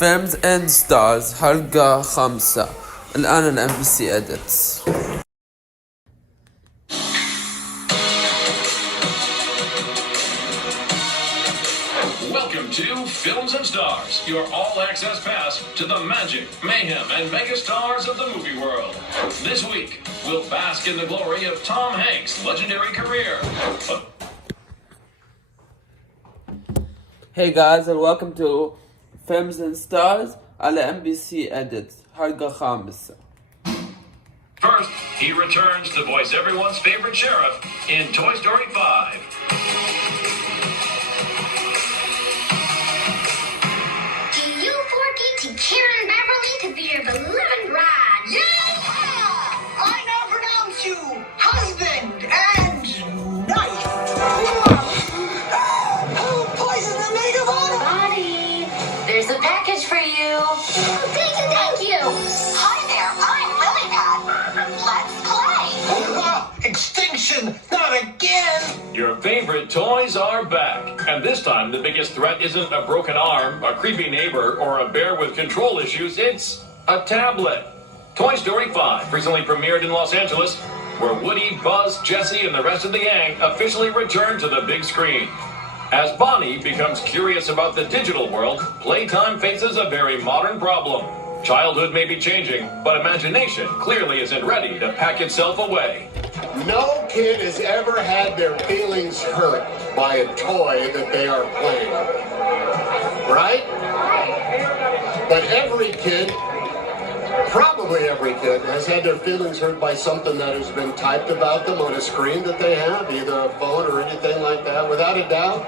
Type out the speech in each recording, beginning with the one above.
Films and Stars حلقة 5 الآن الMBC Edits. Welcome to Films and Stars, your all-access pass to the magic, mayhem, and megastars of the movie world. This week, we'll bask in the glory of Tom Hanks' legendary career. Hey guys, and welcome to Films and Stars على MBC Edits حلقة 5. First, he returns to voice everyone's favorite sheriff in Toy Story 5. Do you 4D to Karen Beverly to be your beloved bride? Yeah! I now pronounce you husband and knife. Poison the maid of honor. Buddy, there's a package for you. Oh, thank you. Hi there, I'm Lily Pad. Let's play. Extinction, not again. Your favorite toys are back. And this time, the biggest threat isn't a broken arm, a creepy neighbor, or a bear with control issues. It's a tablet. Toy Story 5 recently premiered in Los Angeles, where Woody, Buzz, Jessie, and the rest of the gang officially return to the big screen. As Bonnie becomes curious about the digital world, Playtime faces a very modern problem. Childhood may be changing, but imagination clearly isn't ready to pack itself away. No kid has ever had their feelings hurt by a toy that they are playing. Right? But every kid, probably every kid, has had their feelings hurt by something that has been typed about them on a screen that they have, either a phone or anything like that. Without a doubt,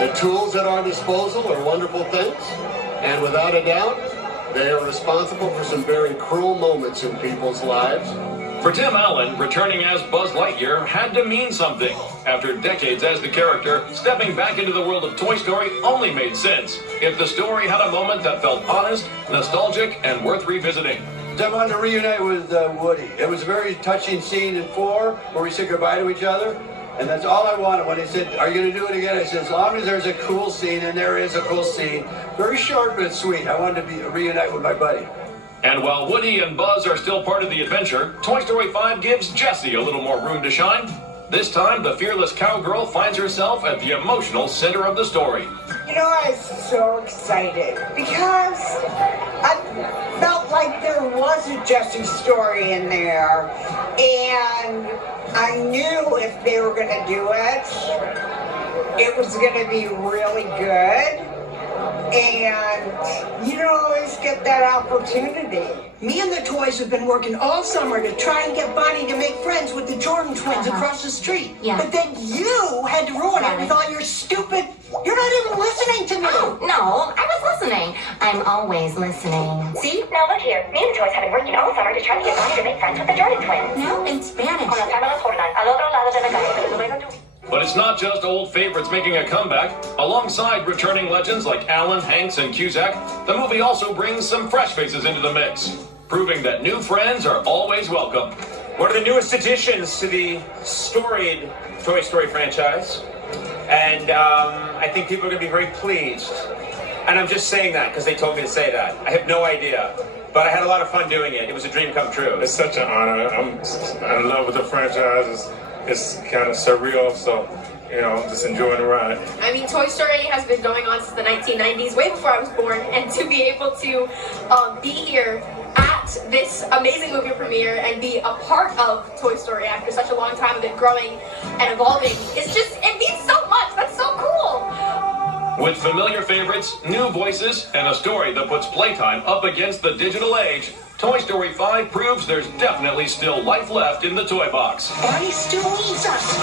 the tools at our disposal are wonderful things, and without a doubt, they are responsible for some very cruel moments in people's lives. For Tim Allen, returning as Buzz Lightyear had to mean something. After decades as the character, stepping back into the world of Toy Story only made sense if the story had a moment that felt honest, nostalgic, and worth revisiting. I wanted to reunite with Woody. It was a very touching scene in 4 where we said goodbye to each other. And that's all I wanted. When he said, "Are you going to do it again?" I said, as long as there's a cool scene, and there is a cool scene, very short but sweet. I wanted to reunite with my buddy. And while Woody and Buzz are still part of the adventure, Toy Story 5 gives Jessie a little more room to shine. This time, the fearless cowgirl finds herself at the emotional center of the story. You know, I was so excited because I felt like there was a Jessie story in there, and I knew if they were going to do it, it was going to be really good. And you don't always get that opportunity. Me and the toys have been working all summer to try and get Bonnie to make friends with the Jordan twins across the street. Yeah. But then you had to ruin it with all your stupid... You're not even listening to me. Oh, no, I was listening. I'm always listening. See? Now look here, me and the toys have been working all summer to try to get Bonnie to make friends with the Jordan twins. No, in Spanish. Al otro lado de la calle. But it's not just old favorites making a comeback. Alongside returning legends like Allen, Hanks, and Cusack, the movie also brings some fresh faces into the mix, proving that new friends are always welcome. One of the newest additions to the storied Toy Story franchise, and I think people are going to be very pleased. And I'm just saying that because they told me to say that. I have no idea, but I had a lot of fun doing it. It was a dream come true. It's such an honor. I'm in love with the franchise. It's kind of surreal, so, you know, I'm just enjoying the ride. I mean, Toy Story has been going on since the 1990s, way before I was born, and to be able to be here at this amazing movie premiere and be a part of Toy Story after such a long time of it growing and evolving, it means so much. That's so cool. With familiar favorites, new voices, and a story that puts Playtime up against the digital age, Toy Story 5 proves there's definitely still life left in the toy box. Bonnie still needs us.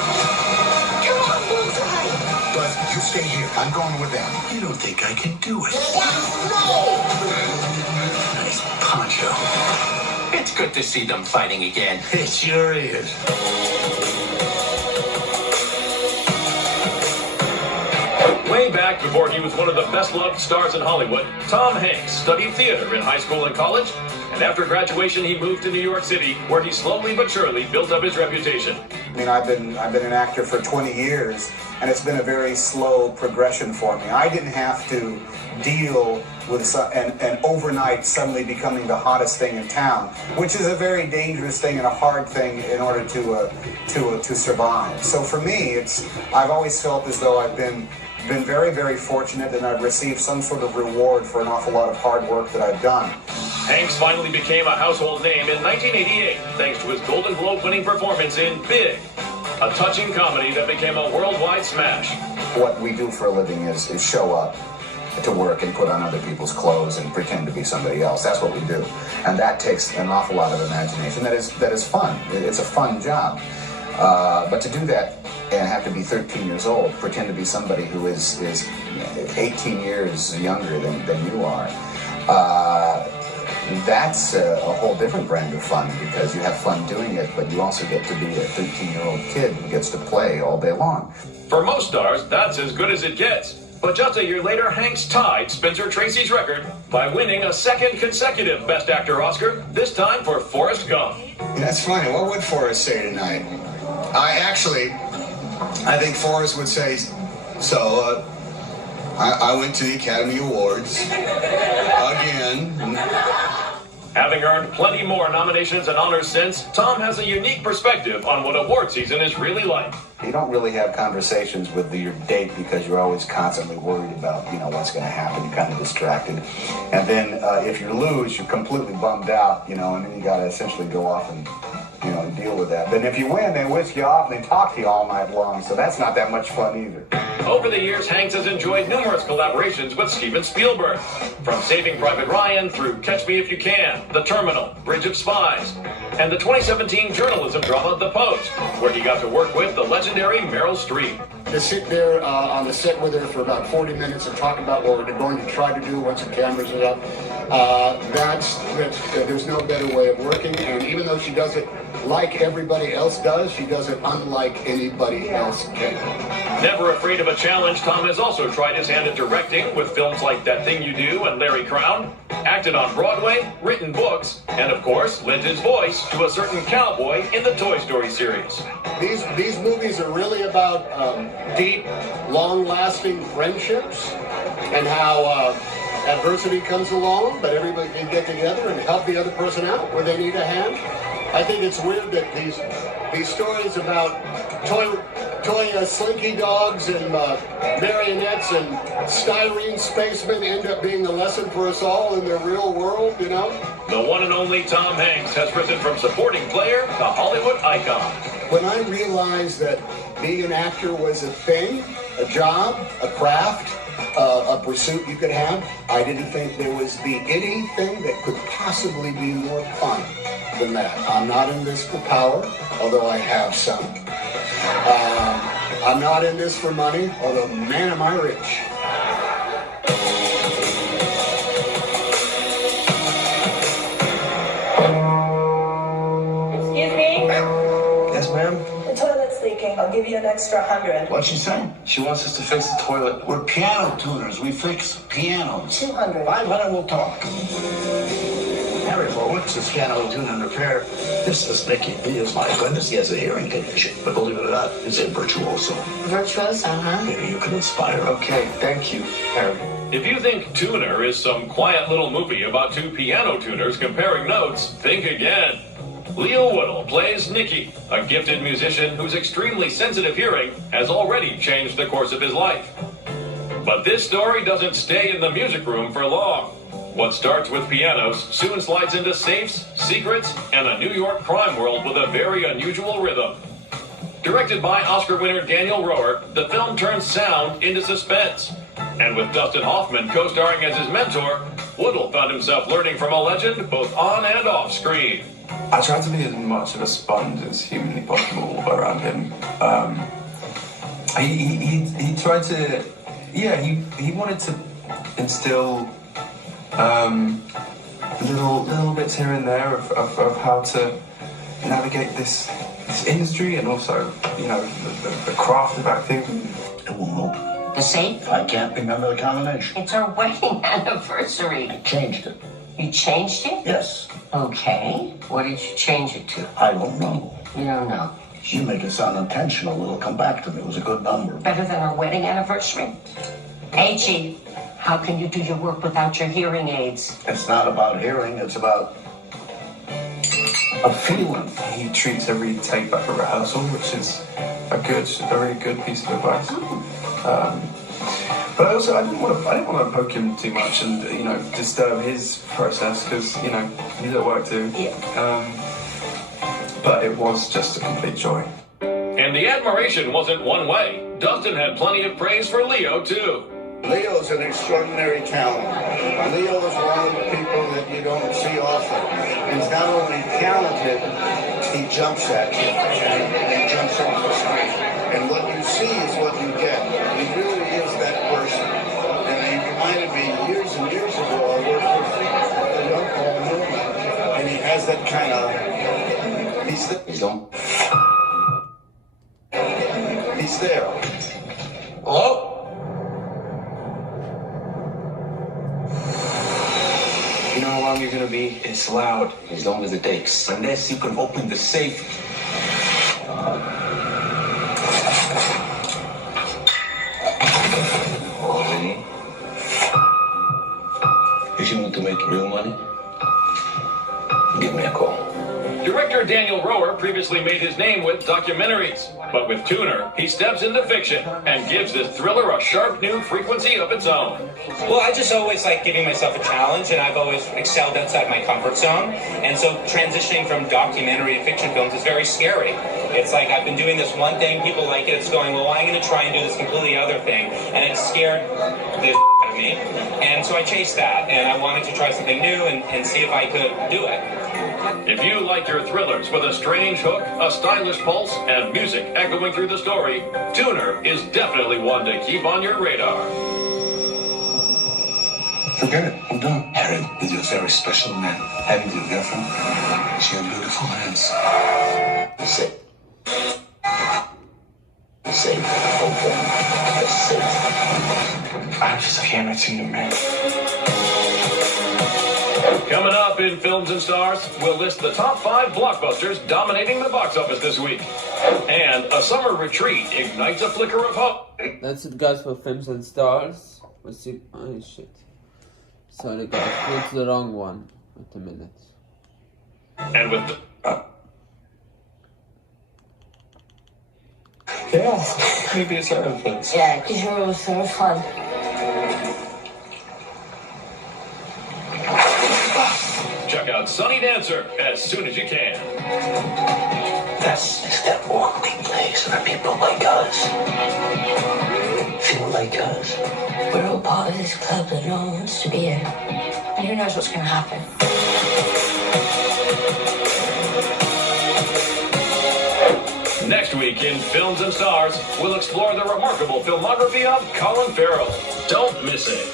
Come on, Bullseye. Buzz, you stay here. I'm going with them. You don't think I can do it? Nice poncho. It's good to see them fighting again. It sure is. Way back before he was one of the best-loved stars in Hollywood, Tom Hanks studied theater in high school and college, and after graduation he moved to New York City, where he slowly but surely built up his reputation. I mean, I've been an actor for 20 years, and it's been a very slow progression for me. I didn't have to deal with and overnight suddenly becoming the hottest thing in town, which is a very dangerous thing and a hard thing in order to survive. So for me, I've always felt as though I've been very, very fortunate, and I've received some sort of reward for an awful lot of hard work that I've done. Hanks finally became a household name in 1988 thanks to his Golden Globe-winning performance in Big, a touching comedy that became a worldwide smash. What we do for a living is show up to work and put on other people's clothes and pretend to be somebody else. That's what we do. And that takes an awful lot of imagination. That is fun. It's a fun job. But to do that and have to be 13 years old, pretend to be somebody who is 18 years younger than you are, that's a whole different brand of fun, because you have fun doing it, but you also get to be a 13-year-old kid who gets to play all day long. For most stars, that's as good as it gets. But just a year later, Hanks tied Spencer Tracy's record by winning a second consecutive Best Actor Oscar, this time for Forrest Gump. That's funny. What would Forrest say tonight? I think Forrest would say, so, I went to the Academy Awards again. Having earned plenty more nominations and honors since, Tom has a unique perspective on what award season is really like. You don't really have conversations with your date because you're always constantly worried about, what's going to happen. You're kind of distracted. And then if you lose, you're completely bummed out, and then you got to essentially go off and, deal with that. But if you win, they whisk you off and they talk to you all night long. So that's not that much fun either. Over the years, Hanks has enjoyed numerous collaborations with Steven Spielberg. From Saving Private Ryan through Catch Me If You Can, The Terminal, Bridge of Spies, and the 2017 journalism drama The Post, where he got to work with the legendary Meryl Streep. To sit there on the set with her for about 40 minutes and talk about what we're going to try to do once the cameras are up, there's no better way of working. And even though she does it like everybody else does, she does it unlike anybody else can. Never afraid of a challenge, Tom has also tried his hand at directing with films like That Thing You Do and Larry Crown, acted on Broadway, written books, and of course, lent his voice to a certain cowboy in the Toy Story series. These movies are really about deep, long-lasting friendships and how adversity comes along, but everybody can get together and help the other person out where they need a hand. I think it's weird that these stories about toy slinky dogs and marionettes and styrene spacemen end up being a lesson for us all in the real world, The one and only Tom Hanks has risen from supporting player to Hollywood icon. When I realized that being an actor was a thing, a job, a craft, a pursuit you could have, I didn't think there was anything that could possibly be more fun than that. I'm not in this for power, although I have some. I'm not in this for money, although man am I rich. Excuse me? Yes, ma'am? The toilet's leaking. I'll give you an extra 100. What'd she say? She wants us to fix the toilet. We're piano tuners. We fix pianos. 200. 500, we'll talk. Harry Forward is piano tune and repair. This is Nicky. He is, my goodness, he has a hearing condition. But believe it or not, he's a virtuoso. Virtuoso, huh? Maybe you can inspire. Okay, thank you, Harry. If you think Tuner is some quiet little movie about two piano tuners comparing notes, think again. Leo Woodall plays Nicky, a gifted musician whose extremely sensitive hearing has already changed the course of his life. But this story doesn't stay in the music room for long. What starts with pianos soon slides into safes, secrets, and a New York crime world with a very unusual rhythm. Directed by Oscar winner Daniel Roher, the film turns sound into suspense. And with Dustin Hoffman co-starring as his mentor, Woodall found himself learning from a legend both on and off screen. I tried to be as much of a sponge as humanly possible around him. He tried to, he wanted to instill little bits here and there of how to navigate this industry, and also, the craft of acting. The safe? I can't remember the combination. It's our wedding anniversary. I changed it. You changed it? Yes. Okay. What did you change it to? I don't know. You don't know. You make it sound intentional. It'll come back to me. It was a good number. Better than our wedding anniversary? Hey, Chief, how can you do your work without your hearing aids? It's not about hearing. It's about a feeling. He treats every take like a rehearsal, which is a really good piece of advice. But I didn't want to poke him too much and disturb his process because he's at work too. But it was just a complete joy. And the admiration wasn't one way. Dustin had plenty of praise for Leo too. Leo's an extraordinary talent. Leo is one of the people that you don't see often. He's not only talented, he jumps at you. He jumps off the screen. And what you see is what you get. He really is that person. And he reminded me years and years ago, I worked with the young Paul Newman, and he has that kind of, he's there. Hello? You know how long you're gonna be? It's loud. As long as it takes. Unless you can open the safe. If you want to make real money, give me a call. Director Daniel Rower previously made his name with documentaries, but with Tuner, he steps into fiction and gives this thriller a sharp new frequency of its own. Well, I just always like giving myself a challenge, and I've always excelled outside my comfort zone. And so transitioning from documentary to fiction films is very scary. It's like I've been doing this one thing, people like it, it's going, well, I'm going to try and do this completely other thing. And it scared the out of me. And so I chased that, and I wanted to try something new and see if I could do it. If you like your thrillers with a strange hook, a stylish pulse, and music echoing through the story, Tuner is definitely one to keep on your radar. Forget it. I'm done. Harry, you're a very special man. Having your girlfriend, she has beautiful hands. Safe. Safe. Open. Safe. I'm just a camera tuner, man. Coming up in Films and Stars, we'll list the top 5 blockbusters dominating the box office this week. And a summer retreat ignites a flicker of hope. That's it, guys, for Films and Stars. We'll see. Oh, shit. Sorry, guys. Went to the wrong one. Wait a minute. And with the... Yeah, maybe it's our influence. Yeah, because you're always so fun. Check out Sunny Dancer as soon as you can. That's that awkward place for people like us. Feel like us. We're all part of this club that no one wants to be in. And who knows what's going to happen? Next week in Films and Stars, we'll explore the remarkable filmography of Colin Farrell. Don't miss it.